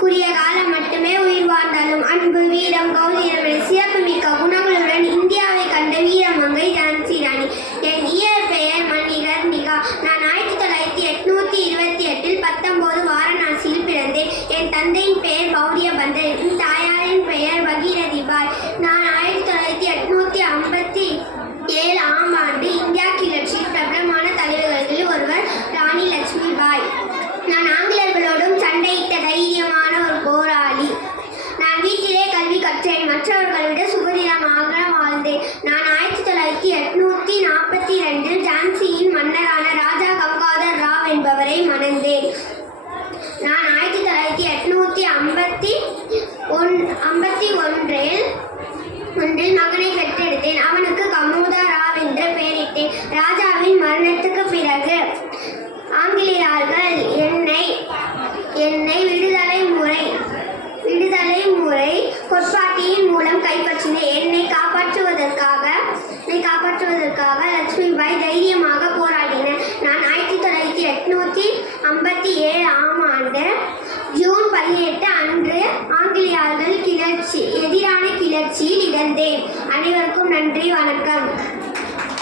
குறுகிய காலம் மட்டுமே உயிர் வாழ்ந்தாலும் அன்பு, வீரம், கௌரவம் என சிறப்புமிக்க குணங்களுடன் இந்தியாவை கண்ட வீரமங்கை ஜான்சி ராணி. என் இயற்பெயர் மணிகர்ணிகா. நான் 1828 19 வாரணாசியில் பிறந்தேன். என் தந்தையின் பெயர் பௌரியபந்தர், என் தாயாரின் பெயர் பகீரதி பாய். நான் 1857 ஆம் ஆண்டு இந்தியா கிளர்ச்சியில் பிரபலமான தலைவர்களில் ஒருவர் ராணி லட்சுமி பாய். நான் ஆங்கிலேயர்களோடும் சண்டையிட்ட தைரியமான ஒரு போராளி. நான் வீட்டிலே கல்வி கற்றேன். மற்றவர்களை விட சுதந்திரமாக வாழ்ந்தேன். நான் 1842 ஜான்சியின் மன்னரான ராஜா கங்காதர் ராவ் என்பவரை மணந்தேன். நான் 1851 மகனை பெற்றெடுத்தேன். அவனுக்கு கமோதா ராவ் என்று பெயரிட்டேன். ராஜாவின் மரணத்துக்கு பிறகு ஆங்கிலேயர்கள் என்னை விடுதலை முறை கோட்பாட்டின் மூலம் கைப்பற்றினர். என்னை காப்பாற்றுவதற்காக லட்சுமிபாய் தைரிய